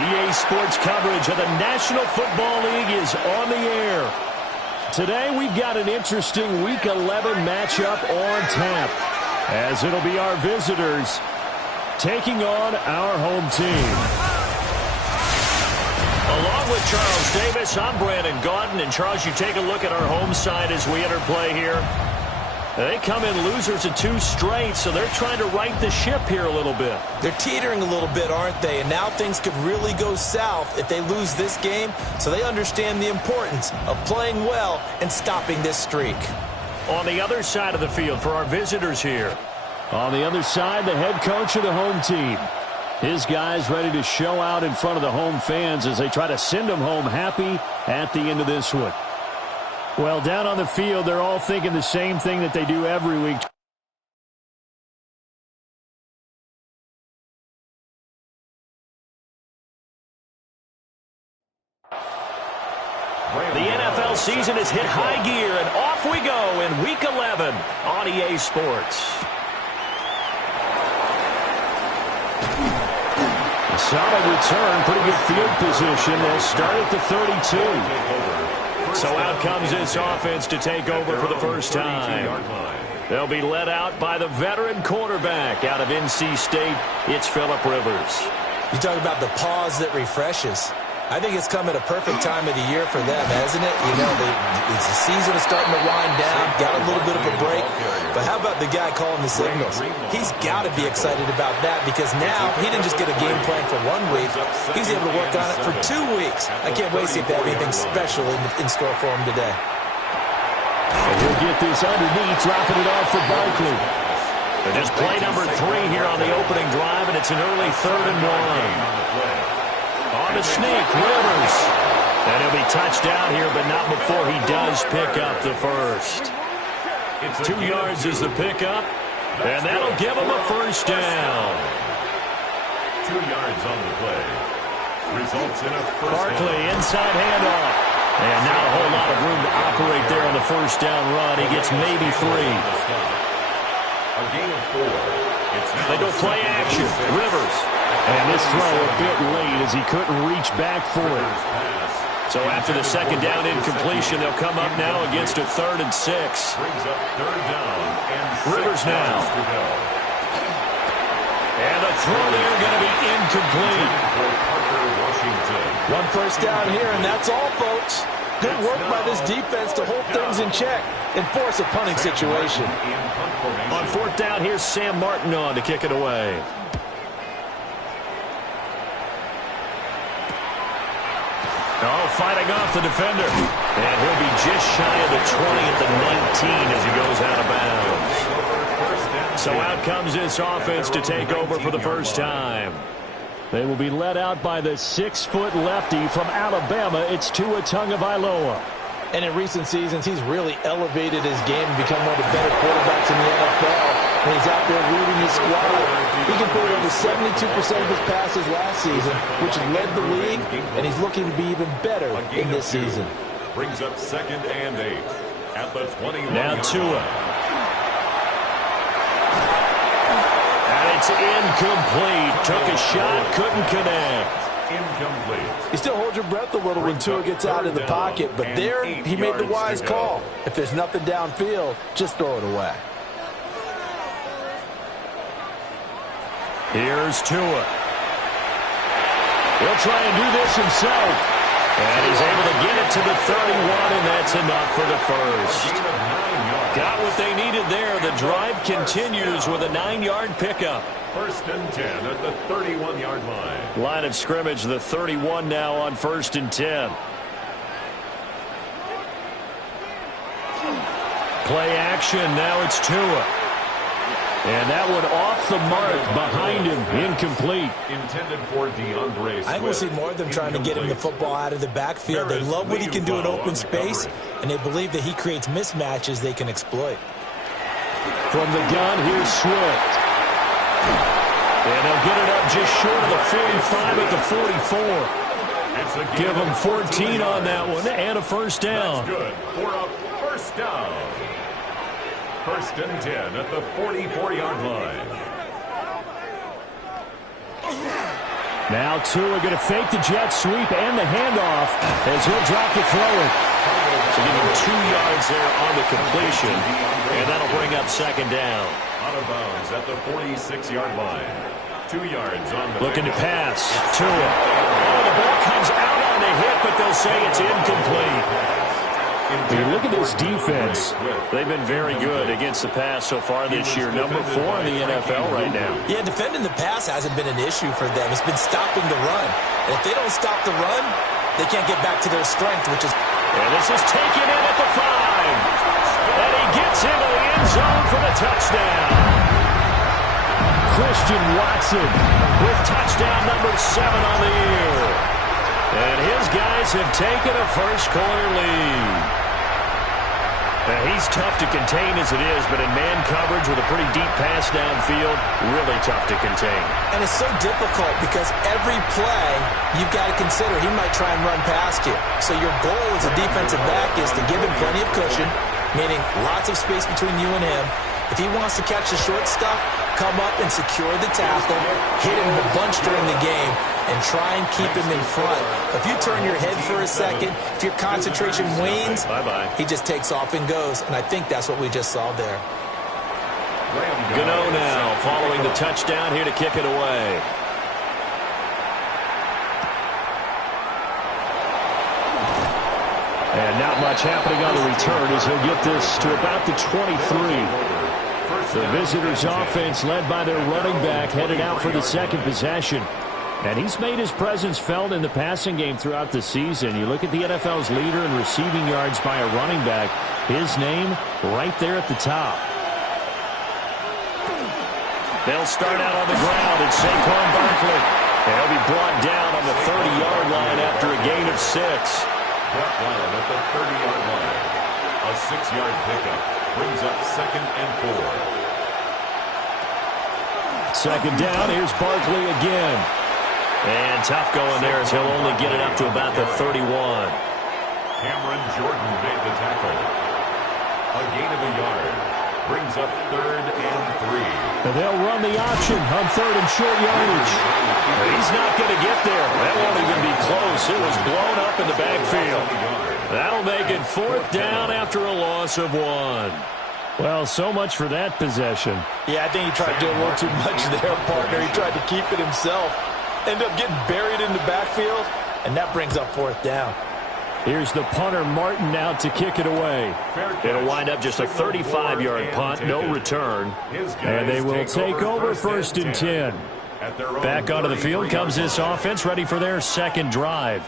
EA Sports coverage of the National Football League is on the air. Today we've got an interesting Week 11 matchup on tap, as it'll be our visitors taking on our home team. Along with Charles Davis, I'm Brandon Gaudin. And Charles, you take a look at our home side as we enter play here. They come in losers of 2 straight, so they're trying to right the ship here a little bit. They're teetering a little bit, aren't they? And now things could really go south if they lose this game, so they understand the importance of playing well and stopping this streak. On the other side of the field for our visitors here. On the other side, the head coach of the home team. His guys ready to show out in front of the home fans as they try to send them home happy at the end of this one. Well, down on the field, they're all thinking the same thing that they do every week. The NFL season has hit high gear, and off we go in Week 11 on EA Sports. A solid return, pretty good field position. They'll start at the 32. So out comes this offense to take over for the first time. They'll be led out by the veteran quarterback out of NC State. It's Phillip Rivers. You talk about the pause that refreshes. I think it's come at a perfect time of the year for them, hasn't it? You know, the season is starting to wind down, got a little bit of a break. But how about the guy calling the signals? He's got to be excited about that because now he didn't just get a game plan for 1 week. He's able to work on it for 2 weeks. I can't wait to see if they have anything special in store for him today. And he'll get this underneath, dropping it off for Barkley. Just play number 3 here on the opening drive, and it's an early 3rd and 1. On the sneak, Rivers. And he'll be touched down here, but not before he does pick up the first. 2 yards is the pickup, and that'll give him a first down. 2 yards on the play. Results in a first Barkley, down. inside handoff. And not a whole lot of room to operate there on the first down run. He gets maybe 3. A gain of 4. They go play action. Rivers. And this throw a bit late as he couldn't reach back for it. So after the second down incompletion, they'll come up now against a 3rd and 6. Brings up 3rd down and Rivers now. to go. And the throw there going to be incomplete. For Parker Washington. 1 first down here, and that's all, folks. Good work by this defense to hold things in check and force a punting situation. On 4th down, here's Sam Martin on to kick it away. Oh, fighting off the defender. And he'll be just shy of the 20 at the 19 as he goes out of bounds. So out comes this offense to take over for the first time. They will be led out by the 6-foot lefty from Alabama. It's Tua Tagovailoa. And in recent seasons, he's really elevated his game and become one of the better quarterbacks in the NFL. And he's out there leading his squad. He completed over 72% of his passes last season, which led the league, and he's looking to be even better in this season. Brings up 2nd and 8 at the 21. Now Tua. And it's incomplete. Took a shot, couldn't connect. Incomplete. You still hold your breath a little when Tua gets out of the pocket, but there he made the wise call. If there's nothing downfield, just throw it away. Here's Tua. He'll try and do this himself. And he's able to get it to the 31, and that's enough for the first. Got what they needed there. The drive continues with a 9-yard pickup. 1st and 10 at the 31-yard line. Line of scrimmage, the 31 now on 1st and 10. Play action, now it's Tua. And that one off the mark behind him, incomplete. Intended for DeAndre Swift. I will see more of them trying to get him the football out of the backfield. They love what he can do in open space, and they believe that he creates mismatches they can exploit. From the gun, here's Swift. And they'll get it up just short of the 45 at the 44. Give them 14 on that one and a first down. That's good for a first down. 1st and 10 at the 44-yard line. Now Tua going to fake the jet sweep and the handoff as he'll drop to throw it. So give him 2 yards there on the completion, and that'll bring up second down. Out of bounds at the 46-yard line. 2 yards on the looking to pass. Tua. Oh, the ball comes out on the hit, but they'll say it's incomplete. You look at this defense. They've been very good against the pass so far this year. Number 4 in the NFL right now. Yeah, defending the pass hasn't been an issue for them. It's been stopping the run. And if they don't stop the run, they can't get back to their strength, which is... And this is taken in at the 5. And he gets into the end zone for the touchdown. Christian Watson with touchdown number 7 on the year. And his guys have taken a first-quarter lead. Now, he's tough to contain as it is, but in man coverage with a pretty deep pass downfield, really tough to contain. And it's so difficult because every play you've got to consider he might try and run past you. So your goal as a defensive back is to give him plenty of cushion, meaning lots of space between you and him. If he wants to catch the short stuff, come up and secure the tackle, hit him a bunch during the game, and try and keep him in front. If you turn your head for a second, if your concentration wanes, he just takes off and goes. And I think that's what we just saw there. Gano now following the touchdown here to kick it away. And not much happening on the return as he'll get this to about the 23. The visitors' offense led by their running back headed out for the second possession. And he's made his presence felt in the passing game throughout the season. You look at the NFL's leader in receiving yards by a running back. His name right there at the top. They'll start out on the ground. It's Saquon Barkley. They'll be brought down on the 30-yard line after a gain of 6. Brought down at the 30-yard line. A 6-yard pickup brings up 2nd and 4. Second down, here's Barkley again. And tough going there as he'll only get it up to about the 31. Cameron Jordan made the tackle. A gain of a yard brings up 3rd and 3. And they'll run the option on 3rd and short yardage. He's not going to get there. That won't even be close. It was blown up in the backfield. That'll make it 4th down after a loss of 1. Well, so much for that possession. Yeah, I think he tried to do a little too much there, partner. He tried to keep it himself. Ended up getting buried in the backfield, and that brings up 4th down. Here's the punter, Martin, out to kick it away. It'll wind up just a 35-yard punt, no return. And they will take over 1st and 10. Back onto the field comes this offense, ready for their second drive.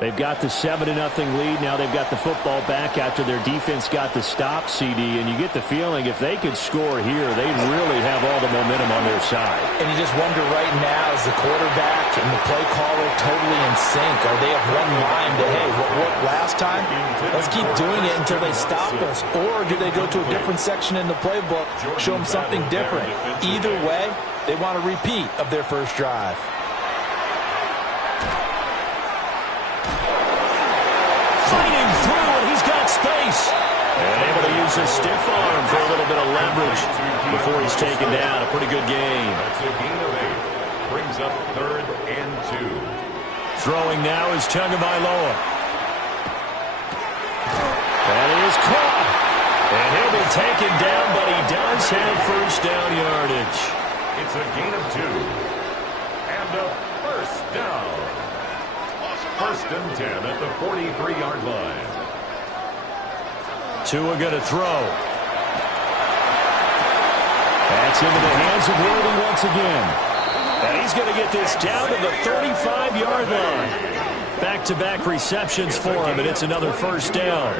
They've got the 7-0 lead. Now they've got the football back after their defense got the stop, CD. And you get the feeling if they could score here, they'd really have all the momentum on their side. And you just wonder right now, is the quarterback and the play caller totally in sync? Are they of one mind to, hey, what worked last time? Let's keep doing it until they stop us. Or do they go to a different section in the playbook, show them something different? Either way, they want a repeat of their first drive. Fighting through, and he's got space. And able to use his stiff arm for a little bit of leverage before he's taken down. A pretty good game. That's a gain of 8. Brings up 3rd and 2. Throwing now is Tagovailoa. That is caught. And he'll be taken down, but he does have first down yardage. It's a gain of 2. And a first down. 1st and 10 at the 43-yard line. Tua going to throw. That's into the hands of Worthy once again. And he's going to get this down to the 35-yard line. Back-to-back receptions for him, and it's another first down.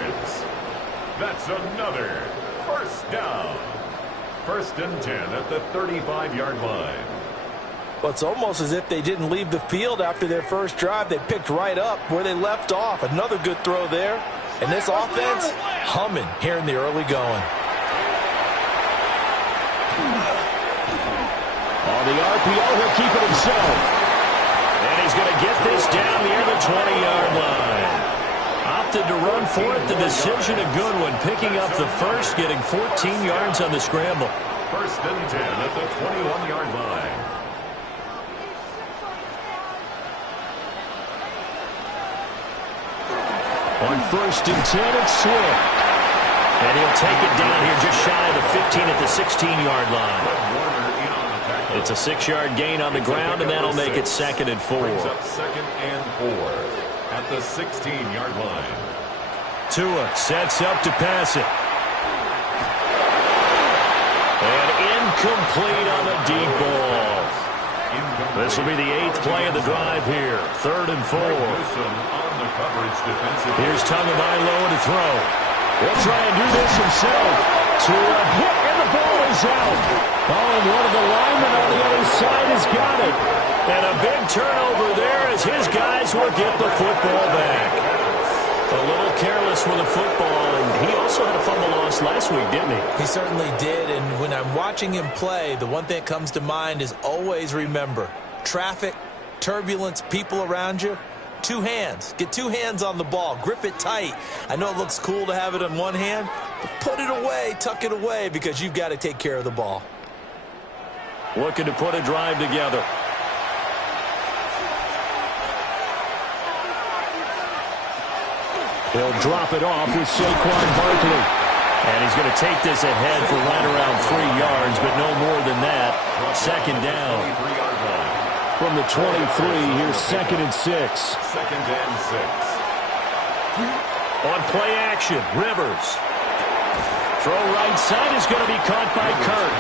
That's another first down. 1st and 10 at the 35-yard line. Well, it's almost as if they didn't leave the field after their first drive. They picked right up where they left off. Another good throw there. And this offense, humming here in the early going. On the RPO, he'll keep it himself. And he's going to get this down near the 20-yard line. Opted to run for it. The decision a good one. Picking up the first, getting 14 yards on the scramble. 1st and 10 at the 21-yard line. On 1st and 10, it's Swift. And he'll take it down here just shy of the 15 at the 16-yard line. It's a 6-yard gain on the ground, and that'll make it 2nd and 4. Brings up 2nd and 4 at the 16-yard line. Tua sets up to pass it. And incomplete on the deep ball. This will be the 8th play of the drive here. 3rd and 4. Here's Tagovailoa to throw. He'll try and do this himself. Tua hit, and the ball is out. Oh, and one of the linemen on the other side has got it. And a big turnover there as his guys will get the football back. A little careless with the football, and he also had a fumble loss last week, didn't he? He certainly did, and when I'm watching him play, the one thing that comes to mind is always remember, traffic, turbulence, people around you, 2 hands. Get 2 hands on the ball. Grip it tight. I know it looks cool to have it in one hand, but put it away, tuck it away, because you've got to take care of the ball. Looking to put a drive together. He'll drop it off with Saquon Barkley. And he's going to take this ahead for right around 3 yards, but no more than that. 2nd down. From the 23, here's 2nd and 6. 2nd and 6. On play action, Rivers. Throw right side is going to be caught by Kirk.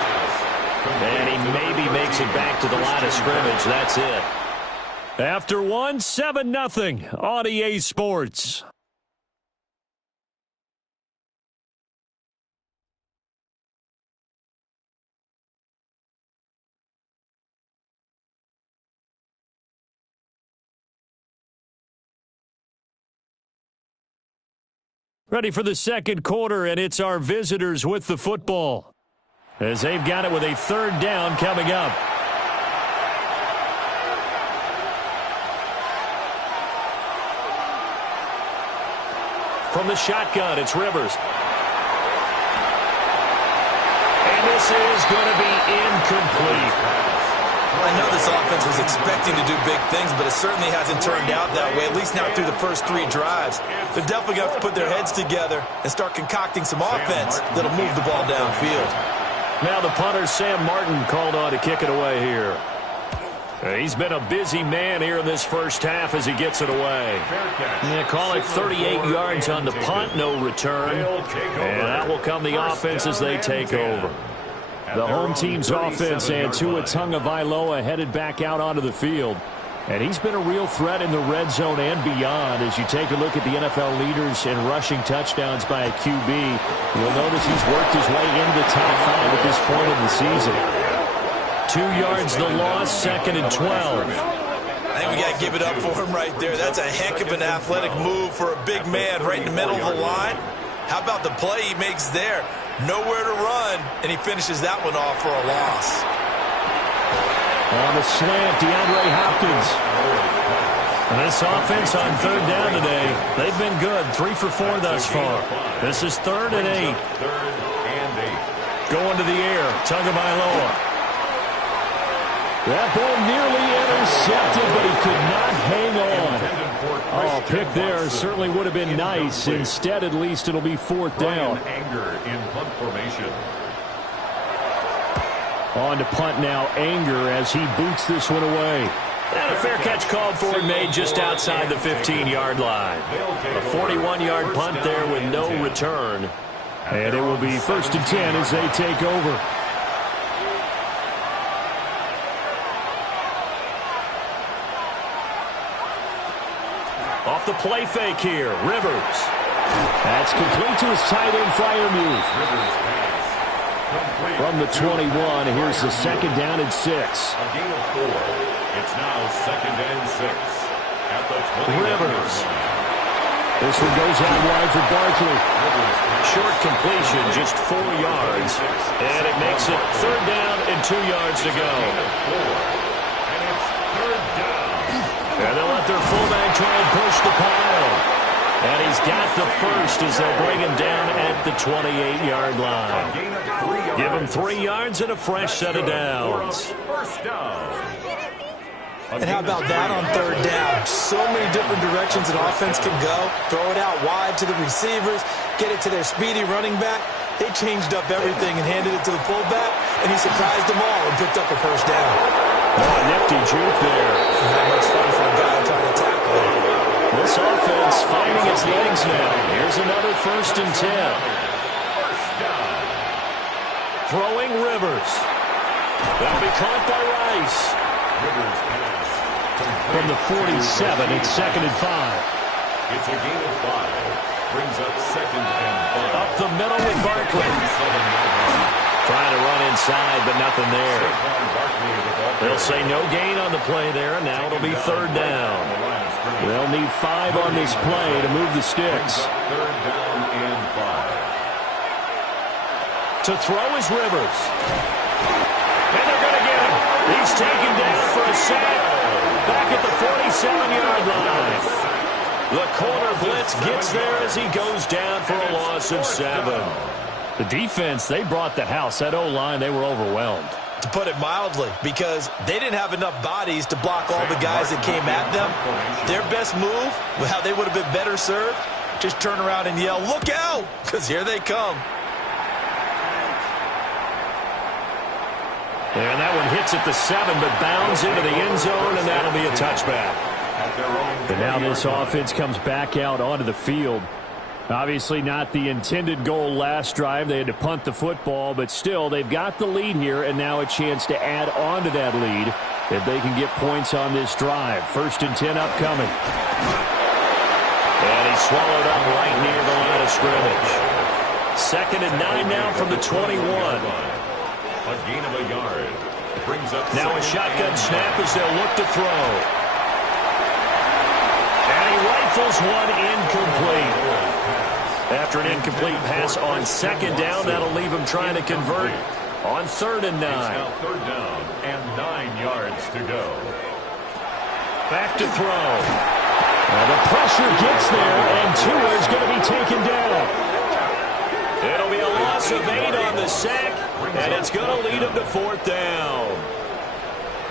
And he maybe makes it back to the line of scrimmage. That's it. After one, 7-0 on EA Sports. Ready for the 2nd quarter, and it's our visitors with the football, as they've got it with a 3rd down coming up. From the shotgun, it's Rivers. And this is going to be incomplete. I know this offense was expecting to do big things, but it certainly hasn't turned out that way, at least not through the first 3 drives. They're definitely going to have to put their heads together and start concocting some offense that'll move the ball downfield. Now the punter, Sam Martin, called on to kick it away here. He's been a busy man here in this first half as he gets it away. They call it 38 yards on the punt, no return. And that will come the offense as they take over. The home team's offense and Tua Tagovailoa headed back out onto the field. And he's been a real threat in the red zone and beyond. As you take a look at the NFL leaders in rushing touchdowns by a QB, you'll notice he's worked his way into the top 5 at this point in the season. 2 yards the loss, 2nd and 12. I think we got to give it up for him right there. That's a heck of an athletic move for a big man right in the middle of the line. How about the play he makes there? Nowhere to run, and he finishes that one off for a loss. On the slant, DeAndre Hopkins. And this offense on 3rd down today, they've been good. 3 for 4 thus far. This is 3rd and 8. Going to the air, Tagovailoa. That ball nearly intercepted, but he could not hang on. Oh, pick there certainly would have been nice. Instead, at least, it'll be 4th down. Anger in punt formation. On to punt now, Anger, as he boots this one away. And a fair catch called for and made just outside the 15-yard line. A 41-yard punt there with no return. And it will be 1st and 10 as they take over. Off the play fake here, Rivers. That's complete to his tight end Freiermuth. From the 21, here's the 2nd down and 6. A gain of 4. It's now 2nd and 6 at the 20. Rivers. This one goes out wide for Barkley. Short completion, just 4 yards. And it makes it 3rd down and 2 yards to go. And it's 3rd down. And they'll let their fullback try and push the pile. And he's got the first as they'll bring him down at the 28-yard line. Give him 3 yards and a fresh set of downs. First down. And how about that on third down? So many different directions an offense can go. Throw it out wide to the receivers, get it to their speedy running back. They changed up everything and handed it to the fullback, and he surprised them all and picked up a first down. Oh, nifty juke there. Not much fun for a guy trying to tackle him. This offense finding its legs now. Here's another 1st and 10. Throwing Rivers. That'll be caught by Rice. From the 47, it's 2nd and 5. It's a gain of 5. Brings up 2nd and 5. Up the middle with Barkley. Trying to run inside, but nothing there. They'll say no gain on the play there, and now it'll be 3rd down. They'll need 5 on this play to move the sticks. 3rd down and 5. To throw is Rivers. And they're going to get him. He's taken down for a sack. Back at the 47-yard line. The corner blitz gets there as he goes down for a loss of 7. The defense, they brought the house. That O-line, they were overwhelmed. To put it mildly, because they didn't have enough bodies to block all the guys that came at them. Their best move, well, they would have been better served, just turn around and yell, "Look out!" because here they come. And that one hits at the 7, but bounds into the end zone, and that'll be a touchback. And now this offense comes back out onto the field. Obviously not the intended goal last drive. They had to punt the football, but still, they've got the lead here, and now a chance to add on to that lead if they can get points on this drive. 1st and 10 upcoming. And he swallowed up right near the line of scrimmage. 2nd and 9 now from the 21. A gain of a yard. Brings up now a shotgun snap as they'll look to throw. And he rifles one incomplete. After an incomplete pass on 2nd down, that'll leave him trying to convert on 3rd and 9. It's now 3rd down and 9 yards to go. Back to throw. Now the pressure gets there, and Tua is going to be taken down. It'll be a loss of 8 on the sack, and it's going to lead him to 4th down.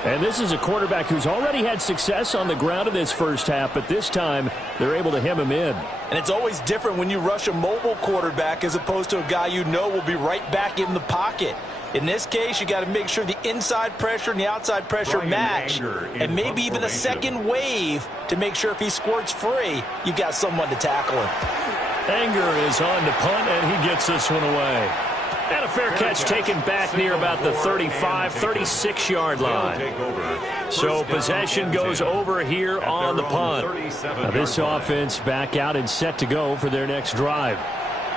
And this is a quarterback who's already had success on the ground in this first half, but this time they're able to hem him in. And it's always different when you rush a mobile quarterback as opposed to a guy you know will be right back in the pocket. In this case, you got to make sure the inside pressure and the outside pressure match, and maybe even a second wave to make sure if he squirts free, you've got someone to tackle him. Anger is on to punt, and he gets this one away. And a fair catch taken back near about the 35, 36-yard line. So possession goes over here on the punt. Now this offense back out and set to go for their next drive.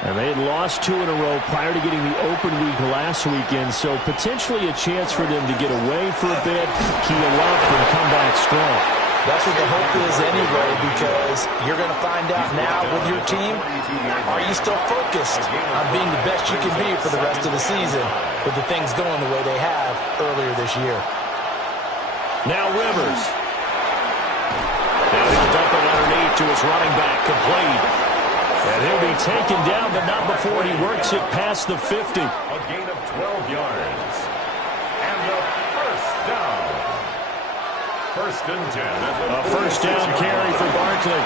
And they had lost 2 in a row prior to getting the open week last weekend, so potentially a chance for them to get away for a bit, keel up, and come back strong. That's what the hope is anyway, because you're going to find out now with your team, are you still focused on being the best you can be for the rest of the season with the things going the way they have earlier this year? Now Rivers. Now he'll dump it underneath to his running back, complete. And he'll be taken down, but not before he works it past the 50. A gain of 12 yards. And a first down. 1st and 10. A first down carry for Barkley.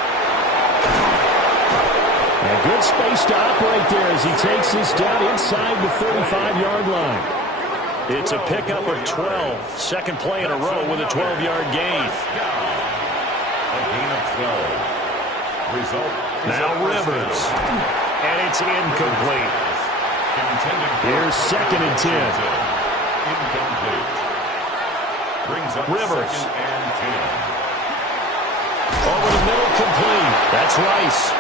A good space to operate there as he takes this down inside the 35-yard line. It's a pickup of 12. 2nd play in a row with a 12-yard gain. A gain of 12. Result. Now Rivers. And it's incomplete. Here's 2nd and 10. Incomplete. Brings up Rivers. 2nd and 10. Over the middle, complete. That's Rice.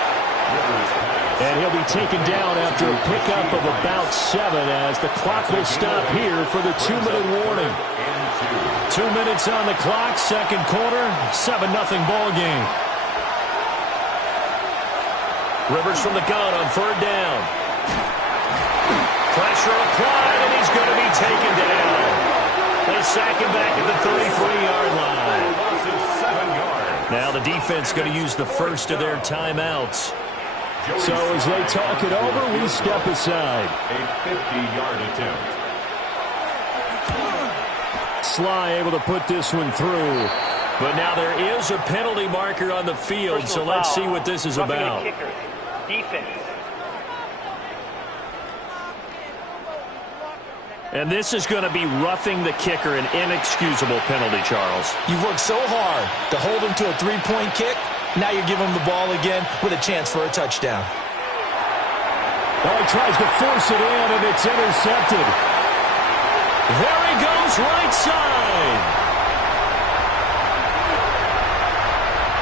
And he'll be taken down after a pickup of about 7 as the clock will stop here for the 2-minute warning. 2 minutes on the clock, 2nd quarter, 7-0 ball game. Rivers from the gun on 3rd down. Pressure applied, and he's going to be taken down. They sack him back at the 33-yard line. Now the defense going to use the first of their timeouts. So as they talk it over, we step aside. A 50-yard attempt. Sly able to put this one through. But now there is a penalty marker on the field, so let's see what this is about. Defense. And this is going to be roughing the kicker, an inexcusable penalty, Charles. You've worked so hard to hold him to a three-point kick. Now you're giving him the ball again with a chance for a touchdown. Oh, he tries to force it in, and it's intercepted. There he goes, right side.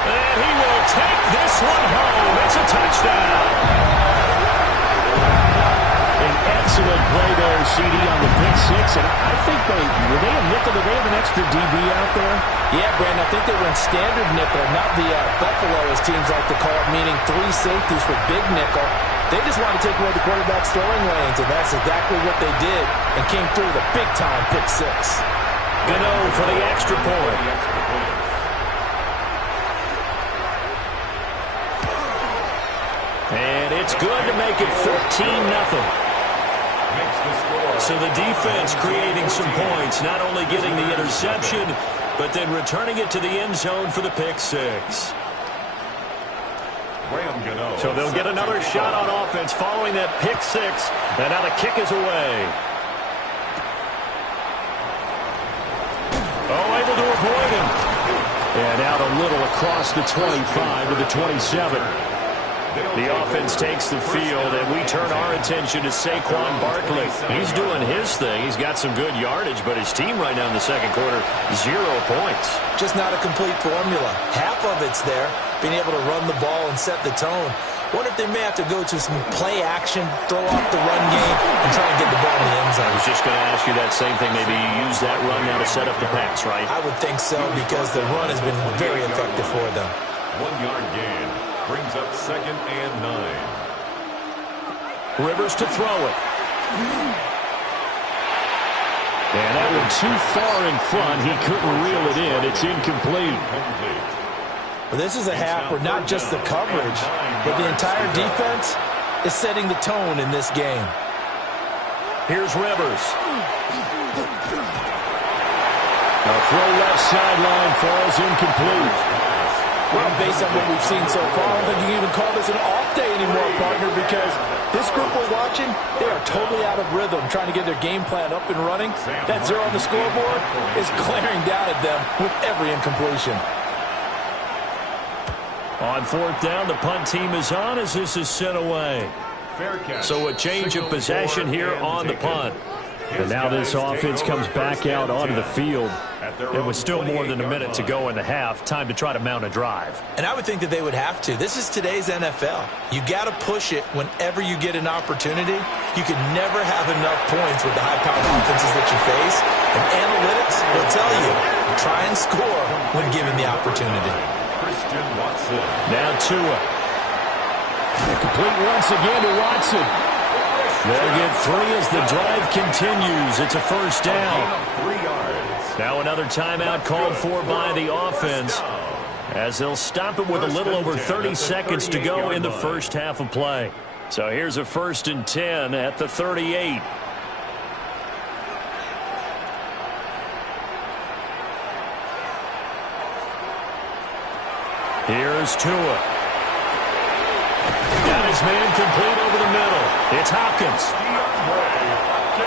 And he will take this one home. It's a touchdown. An excellent play there, CD, on the pick six. And I think were they a nickel? Did they have an extra DB out there? Yeah, Brandon, I think they went standard nickel, not the Buffalo, as teams like to call it, meaning three safeties for big nickel. They just wanted to take away the quarterback's throwing lanes, and that's exactly what they did, and came through with a big-time pick six. Gano for the extra point. And it's good to make it 14-0. So the defense creating some points, not only getting the interception, but then returning it to the end zone for the pick six. So they'll get another shot on offense following that pick six, and now the kick is away. Oh, able to avoid him. And out a little across the 25 to the 27. The offense takes the field, and we turn our attention to Saquon Barkley. He's doing his thing. He's got some good yardage, but his team right now in the second quarter, 0 points. Just not a complete formula. Half of it's there, being able to run the ball and set the tone. Wonder if they may have to go to some play action, throw off the run game, and try and get the ball in the end zone. I was just going to ask you that same thing. Maybe you use that run now to set up the pass, right? I would think so, because the run has been very effective for them. 1 yard gain. Brings up 2nd and 9. Rivers to throw it. And that one too far in front. He couldn't reel it in. It's incomplete. Well, this is a half where not just the coverage, but the entire defense is setting the tone in this game. Here's Rivers. A throw left sideline falls incomplete. Well, based on what we've seen so far, I don't think you can even call this an off day anymore, partner, because this group we're watching, they are totally out of rhythm, trying to get their game plan up and running. That 0 on the scoreboard is glaring down at them with every incompletion. On 4th down, the punt team is on as this is sent away. So a change of possession here on the punt. And now this offense comes back out onto the field. It was still more than a minute to go in the half. Time to try to mount a drive. And I would think that they would have to. This is today's NFL. You got to push it whenever you get an opportunity. You can never have enough points with the high-powered offenses that you face. And analytics will tell you, try and score when given the opportunity. Now Tua. Complete once again to Watson. They'll get 3 as the drive continues. It's a first down. 3 yards. Now another timeout called for by the offense, as they'll stop it with a little over 30 seconds to go in the first half of play. So here's a 1st and 10 at the 38. Here's Tua. Got his man complete over the middle. It's Hopkins.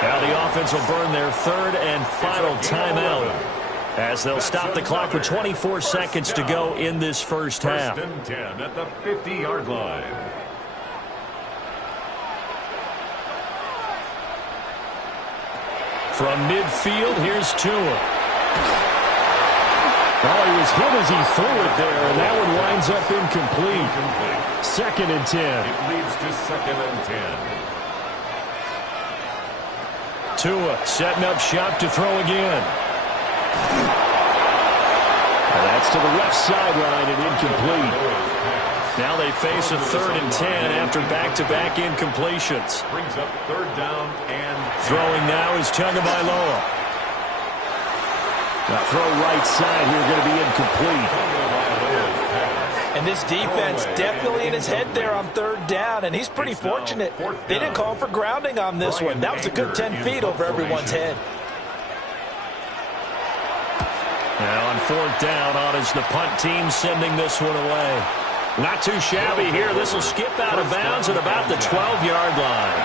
Now the offense will burn their 3rd and final timeout, as they'll stop the clock with 24 seconds to go in this first half. 1st and 10 at the 50-yard line. From midfield, here's Tua. Oh, he was hit as he threw it there, and that one winds up incomplete. 2nd and 10. It leads to 2nd and 10. Tua setting up shop to throw again. And that's to the left sideline and incomplete. Now they face a 3rd and 10 after back-to-back incompletions. Brings up 3rd down and 10. Throwing now is Tagovailoa. Now throw right side here, going to be incomplete. And this defense definitely in his head there on 3rd down, and he's pretty fortunate. They didn't call for grounding on this one. That was a good 10 feet over everyone's head. Now on fourth down, on is the punt team sending this one away. Not too shabby here. This will skip out of bounds at about the 12-yard line.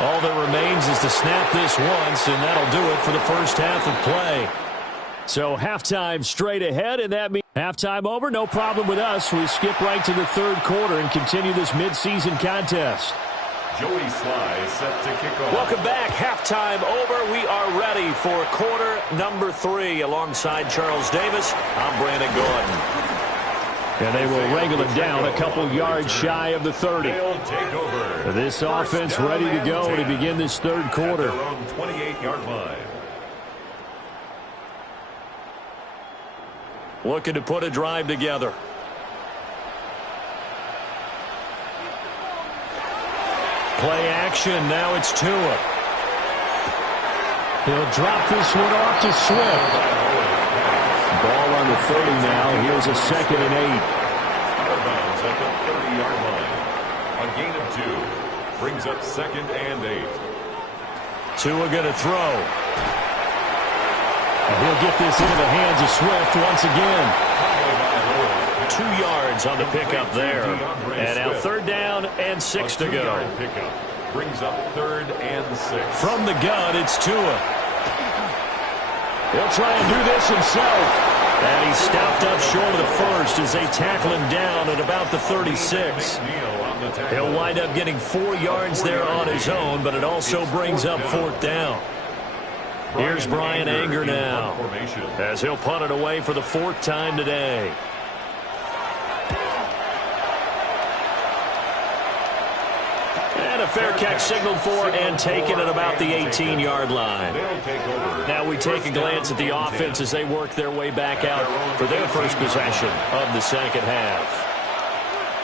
All that remains is to snap this once, and that'll do it for the first half of play. So halftime straight ahead, and that means halftime over. No problem with us. We skip right to the third quarter and continue this midseason contest. Joey Sly set to kick off. Welcome back. Halftime over. We are ready for quarter number 3. Alongside Charles Davis, I'm Brandon Gordon. And they will wrangle it down a couple yards shy of the 30. Take over. This offense ready to go to begin this third quarter. At their own 28-yard line. Looking to put a drive together. Play action. Now it's Tua. He'll drop this one off to Swift. Ball on the 30 now. Here's a 2nd and 8. Out of bounds at the 30-yard line. A gain of 2. Brings up 2nd and 8. Tua going to throw. And he'll get this into the hands of Swift once again. 2 yards on the pickup there. And now 3rd down and 6 to go. Pickup brings up 3rd and 6. From the gun, it's Tua. He'll try and do this himself. And he's stopped up short of the first as they tackle him down at about the 36. He'll wind up getting 4 yards there on his own, but it also brings up 4th down. Here's Brian Anger now as he'll punt it away for the 4th time today. And a fair catch signaled for and taken at about the 18-yard line. Now we take a glance at the offense as they work their way back out for their first possession of the second half.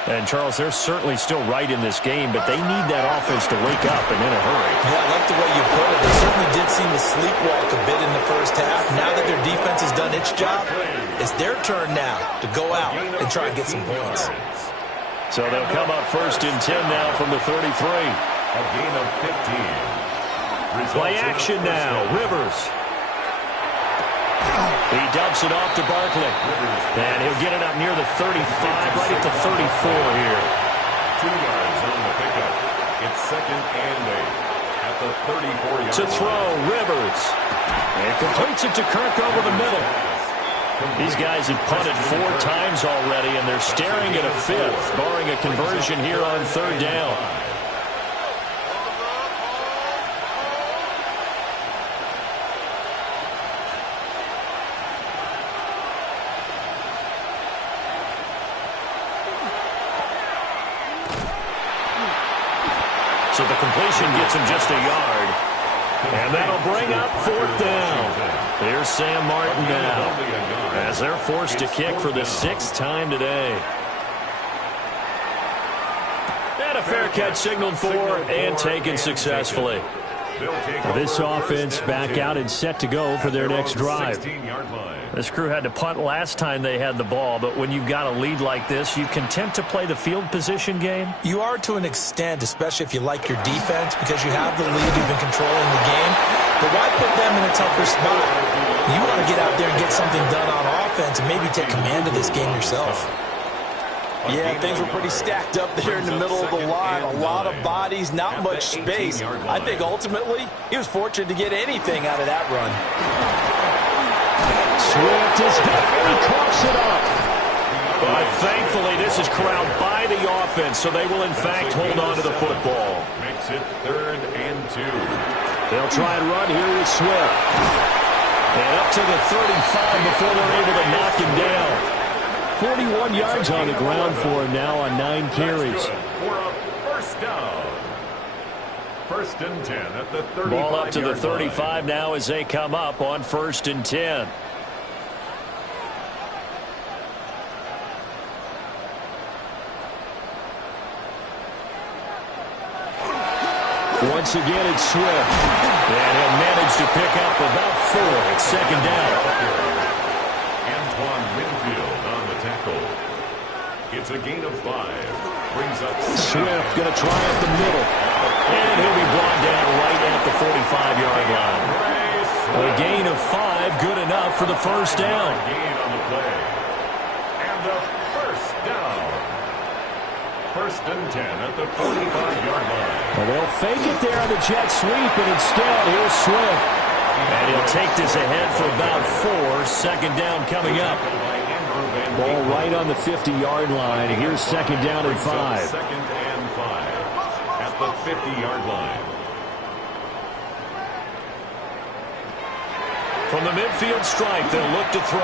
And, Charles, they're certainly still right in this game, but they need that offense to wake up and in a hurry. Yeah, I like the way you put it. They certainly did seem to sleepwalk a bit in the first half. Now that their defense has done its job, it's their turn now to go out and try and get some points. So they'll come up 1st and 10 now from the 33. A gain of 15. Play action now. Rivers. He dumps it off to Barkley. And he'll get it up near the 35, right at the 34 here. 2 yards on the pickup. It's 2nd and 8 at the 34-yard line. To throw, Rivers. And completes it to Kirk over the middle. These guys have punted 4 times already, and they're staring at a 5th, barring a conversion here on 3rd down. So the completion gets him just a yard. And that'll bring up 4th down. Here's Sam Martin now as they're forced to kick for the 6th time today. And a fair catch signaled for and taken successfully. This offense back out and set to go for their next drive. This crew had to punt last time they had the ball, but when you've got a lead like this, you content to play the field position game? You are to an extent, especially if you like your defense, because you have the lead, you've been controlling the game. But why put them in a tougher spot? You want to get out there and get something done on offense and maybe take command of this game yourself. Yeah, things were pretty stacked up there in the middle of the line. A lot of bodies, not much space. I think ultimately he was fortunate to get anything out of that run. Swift is there. He coughs it up. But thankfully, this is corralled by the offense, so they will, in fact, hold on to the football. Makes it 3rd and 2. They'll try and run here with Swift. And up to the 35 before they're able to knock him down. 41 yards on the ground for him now on 9 carries. For a 1st down. 1st and 10 at the 35. Ball up to the 35 now as they come up on 1st and 10. Once again, it's Swift. And he'll manage to pick up about 4 at 2nd down. Antoine Winfield on the tackle. It's a gain of 5. Brings up Swift going to try up the middle. And he'll be brought down right at the 45-yard line. A gain of 5, good enough for the first down. Gain on the play. And a first down. First and 10 at the 45-yard line. Well, they'll fake it there on the jet sweep, and instead, here's Swift. And he'll take this ahead for about 4. Second down coming up. Ball right on the 50-yard line. Here's second down and 5. Second and 5 at the 50-yard line. From the midfield stripe, they'll look to throw.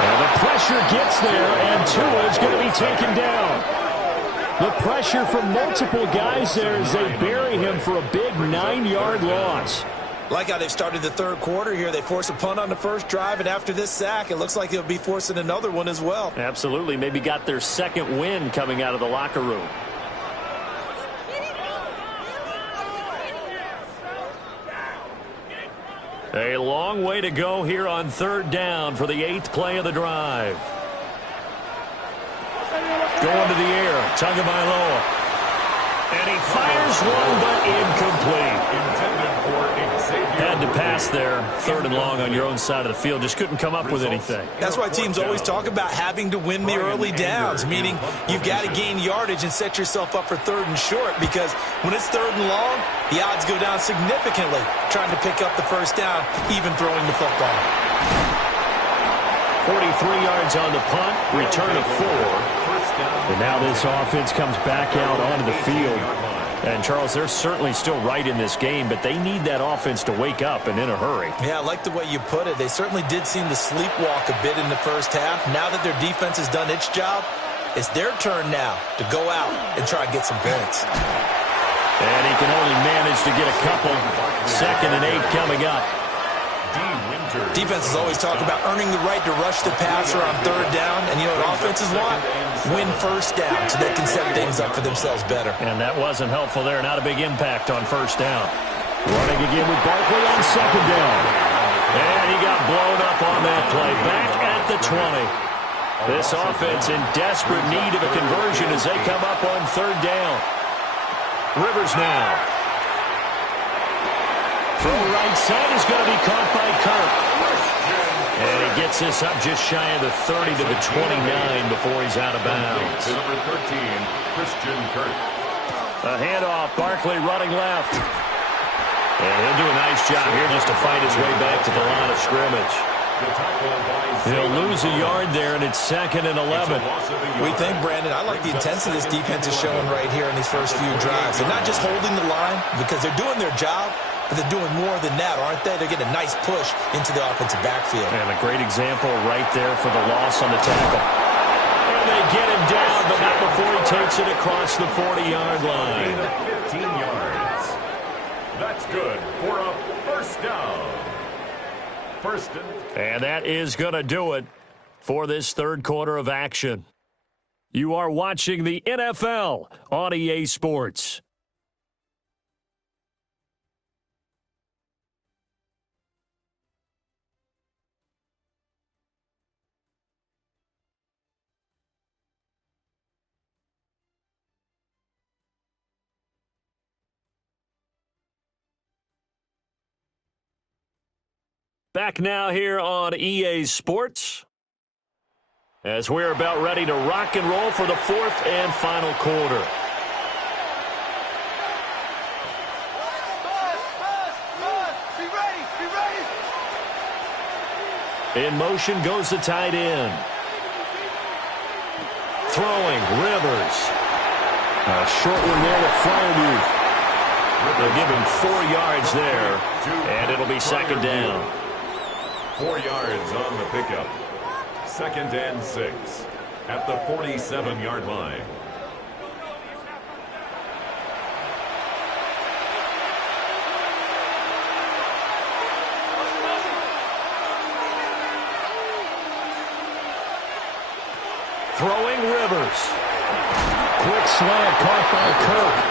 And the pressure gets there, and Tua is going to be taken down. The pressure from multiple guys there as they bury him for a big 9-yard loss. Like how they've started the third quarter here. They force a punt on the first drive, and after this sack, it looks like they'll be forcing another one as well. Absolutely. Maybe got their second win coming out of the locker room. A long way to go here on third down for the 8th play of the drive. Going to the air, Tagovailoa. And he fires one, but incomplete. Had to pass there, third and long on your own side of the field. Just couldn't come up with anything. That's why teams always talk about having to win the early downs, meaning you've got to gain yardage and set yourself up for third and short, because when it's third and long, the odds go down significantly trying to pick up the first down, even throwing the football. 43 yards on the punt, return of 4. And now this offense comes back out onto the field. And, Charles, they're certainly still right in this game, but they need that offense to wake up and in a hurry. Yeah, I like the way you put it. They certainly did seem to sleepwalk a bit in the first half. Now that their defense has done its job, it's their turn now to go out and try and get some points. And he can only manage to get a couple. Second and 8 coming up. Defenses always talk about earning the right to rush the passer on third down. And you know what offenses want? Win first down so they can set things up for themselves better. And that wasn't helpful there. Not a big impact on first down. Running again with Barkley on second down. And he got blown up on that play. Back at the 20. This offense in desperate need of a conversion as they come up on third down. Rivers now. Throw right side is going to be caught by Kirk. And he gets this up just shy of the 30 to the 29 before he's out of bounds. Number 13, Christian Kirk. A handoff, Barkley running left. And he'll do a nice job here just to fight his way back to the line of scrimmage. He'll lose a yard there, and it's second and 11. We think, Brandon, I like the intensity this defense is showing right here in these first few drives. They're not just holding the line because they're doing their job, but they're doing more than that, aren't they? They're getting a nice push into the offensive backfield. And a great example right there for the loss on the tackle. And they get him down, but not before he takes it across the 40-yard line. 15 yards. That's good for a first down. And that is going to do it for this third quarter of action. You are watching the NFL on EA Sports. Back now here on EA Sports as we're about ready to rock and roll for the fourth and final quarter. In motion goes the tight end. Throwing, Rivers. A short one there to Freiermuth. They'll give him 4 yards there, and it'll be second down. 4 yards on the pickup. Second and 6 at the 47-yard line. Throwing, Rivers. Quick slant caught by Kirk.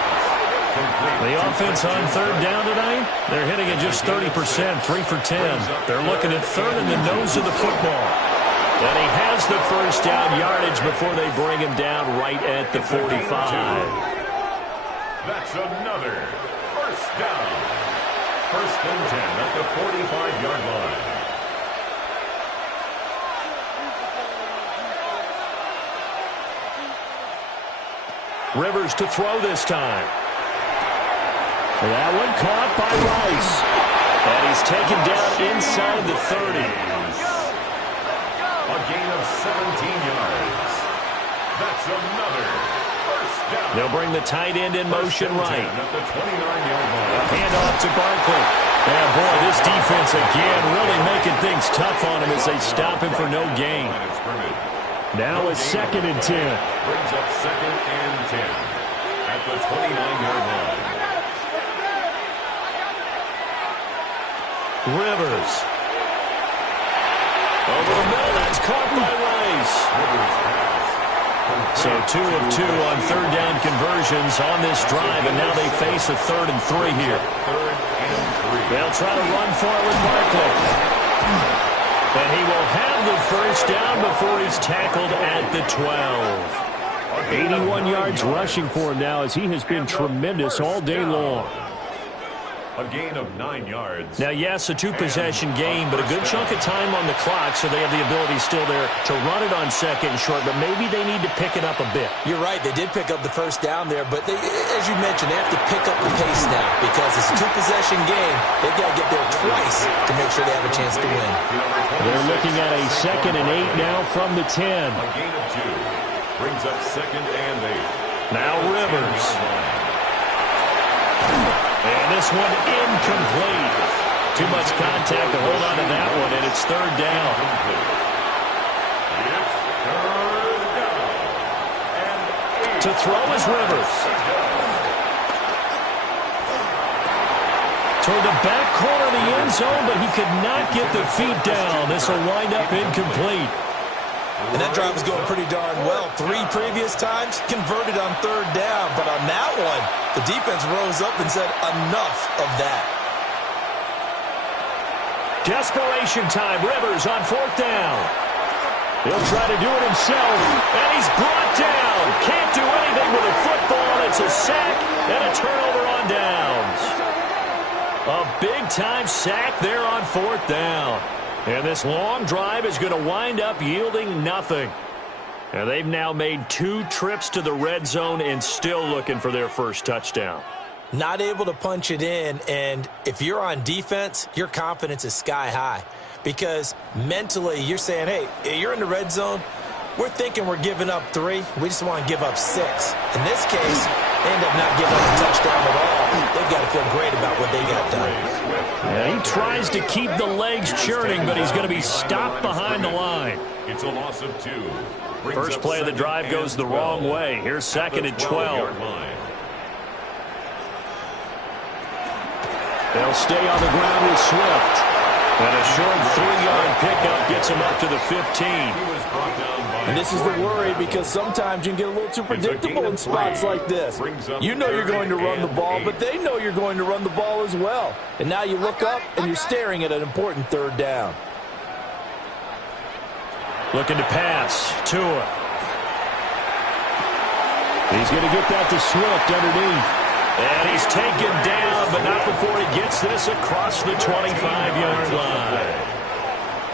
The offense on third down tonight, they're hitting at just 30%, 3 for 10. They're looking at third in the nose of the football. And he has the first down yardage before they bring him down right at the 45. That's another first down. First and 10 at the 45-yard line. Rivers to throw this time. That one caught by Rice. And he's taken down inside the 30. A gain of 17 yards. That's another first down. They'll bring the tight end in motion right. At the 29-yard line. Handoff to Barkley. Yeah, boy, this defense again really making things tough on him as they stop him for no gain. Now it's second and 10. Brings up second and 10 at the 29-yard line. Rivers. Over the middle, that's caught by Rice. So 2 of 2 on third down conversions on this drive, and now they face a 3rd and 3 here. They'll try to run for it with Barkley. And he will have the first down before he's tackled at the 12. 81 yards rushing for him now as he has been tremendous all day long. A gain of 9 yards. Now, yes, a 2-possession game, but a good chunk of time on the clock, so they have the ability still there to run it on second and short, but maybe they need to pick it up a bit. You're right. They did pick up the first down there, but they, as you mentioned, they have to pick up the pace now because it's a 2-possession game. They've got to get there twice to make sure they have a chance to win. They're looking at a 2nd and 8 now from the 10. A gain of 2. Brings up second and 8. Now Rivers. And this one incomplete. Too much contact to hold on to that one, and it's 3rd down. To throw is Rivers. Toward the back corner of the end zone, but he could not get the feet down. This will wind up incomplete. And that drive was going pretty darn well. 3 previous times, converted on 3rd down. But on that one, the defense rose up and said, enough of that. Desperation time. Rivers on 4th down. He'll try to do it himself. And he's brought down. Can't do anything with a football. It's a sack and a turnover on downs. A big-time sack there on 4th down. And this long drive is going to wind up yielding nothing. And they've now made 2 trips to the red zone and still looking for their first touchdown. Not able to punch it in, and if you're on defense, your confidence is sky high. Because mentally, you're saying, hey, you're in the red zone. We're thinking we're giving up 3. We just want to give up 6. In this case, they end up not giving up a touchdown at all. They've got to feel great about what they got done. Yeah, he tries to keep the legs churning, but he's going to be stopped behind the line. It's a loss of 2. First play of the drive goes the wrong way. Here's 2nd and 12. They'll stay on the ground with Swift. And a short 3-yard pickup gets him up to the 15. And this is the worry because sometimes you can get a little too predictable in spots like this. You know you're going to run the ball, but they know you're going to run the ball as well. And now you look up and you're staring at an important 3rd down. Looking to pass. Tua. He's going to get that to Swift underneath. And he's taken down, but not before he gets this across the 25-yard line.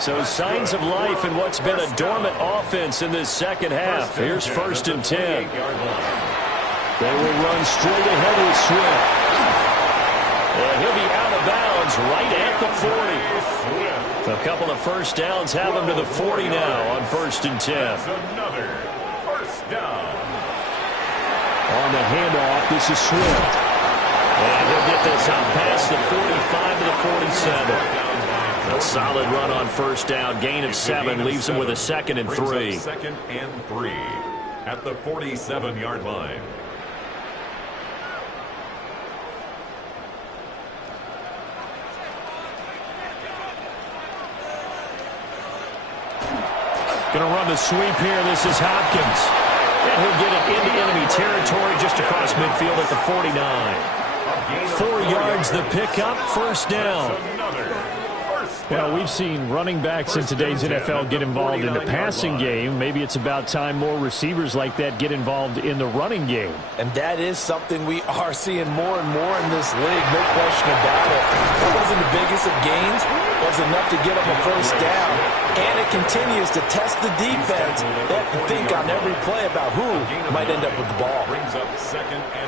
So signs of life in what's been a dormant offense in this second half. Here's 1st and 10. They will run straight ahead with Swift. And he'll be out of bounds right at the 40. A couple of first downs have him to the 40 now on 1st and 10. Another first down. On the handoff, this is Swift. And he'll get this out past the 45 to the 47. A solid run on first down. Gain of 7 leaves him with a 2nd and 3. 2nd and 3 at the 47-yard line. Going to run the sweep here. This is Hopkins. And he'll get it into enemy territory just across midfield at the 49. 4 yards the pickup, first down. Well, we've seen running backs in today's NFL get involved in the passing game. Maybe it's about time more receivers like that get involved in the running game. And that is something we are seeing more and more in this league, no question about it. That wasn't the biggest of gains. It was enough to get them a first down. And it continues to test the defense. They have to think on every play about who might end up with the ball.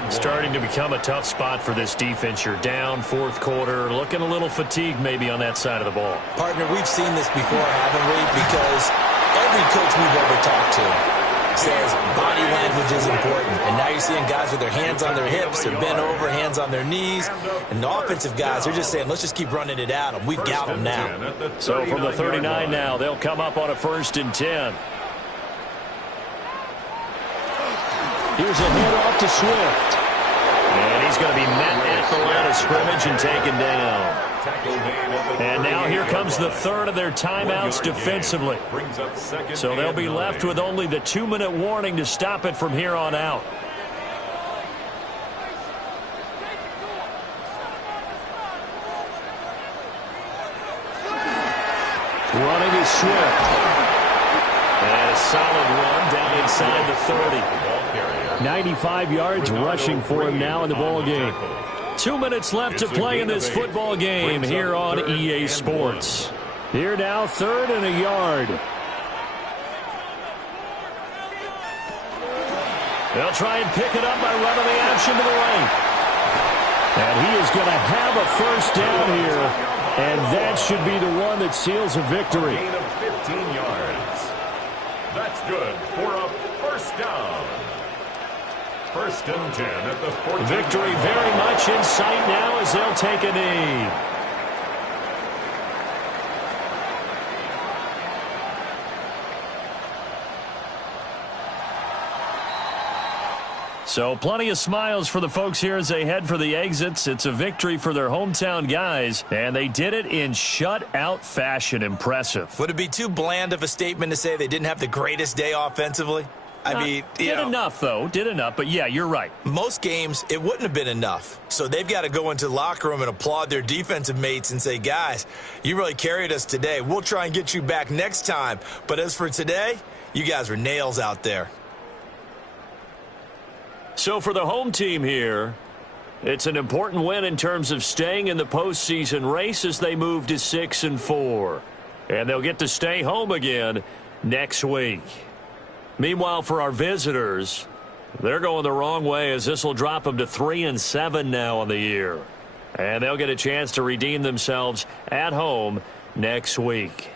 Starting to become a tough spot for this defense. You're down fourth quarter, looking a little fatigued maybe on that side of the ball. Partner, we've seen this before, haven't we? Because every coach we've ever talked to says body language is important. And now you're seeing guys with their hands on their hips, they're bent over, hands on their knees. And the offensive guys, they're just saying, let's just keep running it at them. We've got them now. So from the 39 now, they'll come up on a 1st and 10. Here's a handoff to Swift. And he's going to be met at the line of scrimmage and taken down. And now here comes the third of their timeouts defensively. So they'll be left with only the 2-minute warning to stop it from here on out. Running is Swift. And a solid run down inside the 30. 95 yards rushing for him now in the ball game. 2 minutes left to play in this football game here on EA Sports. Here now, 3rd and a yard. They'll try and pick it up by running the action to the right. And he is going to have a first down here. And that should be the one that seals a victory. Gain of 15 yards. That's good for a first down. 1st and 10 at the 14. Victory very much in sight now as they'll take a knee. So plenty of smiles for the folks here as they head for the exits. It's a victory for their hometown guys, and they did it in shutout fashion. Impressive. Would it be too bland of a statement to say they didn't have the greatest day offensively? I mean, did enough, though. Did enough. But, yeah, you're right. Most games, it wouldn't have been enough. So they've got to go into the locker room and applaud their defensive mates and say, guys, you really carried us today. We'll try and get you back next time. But as for today, you guys were nails out there. So for the home team here, it's an important win in terms of staying in the postseason race as they move to 6-4. And they'll get to stay home again next week. Meanwhile, for our visitors, they're going the wrong way as this will drop them to 3-7 now on the year. And they'll get a chance to redeem themselves at home next week.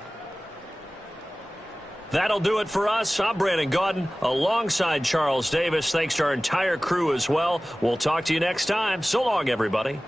That'll do it for us. I'm Brandon Gaudin alongside Charles Davis. Thanks to our entire crew as well. We'll talk to you next time. So long, everybody.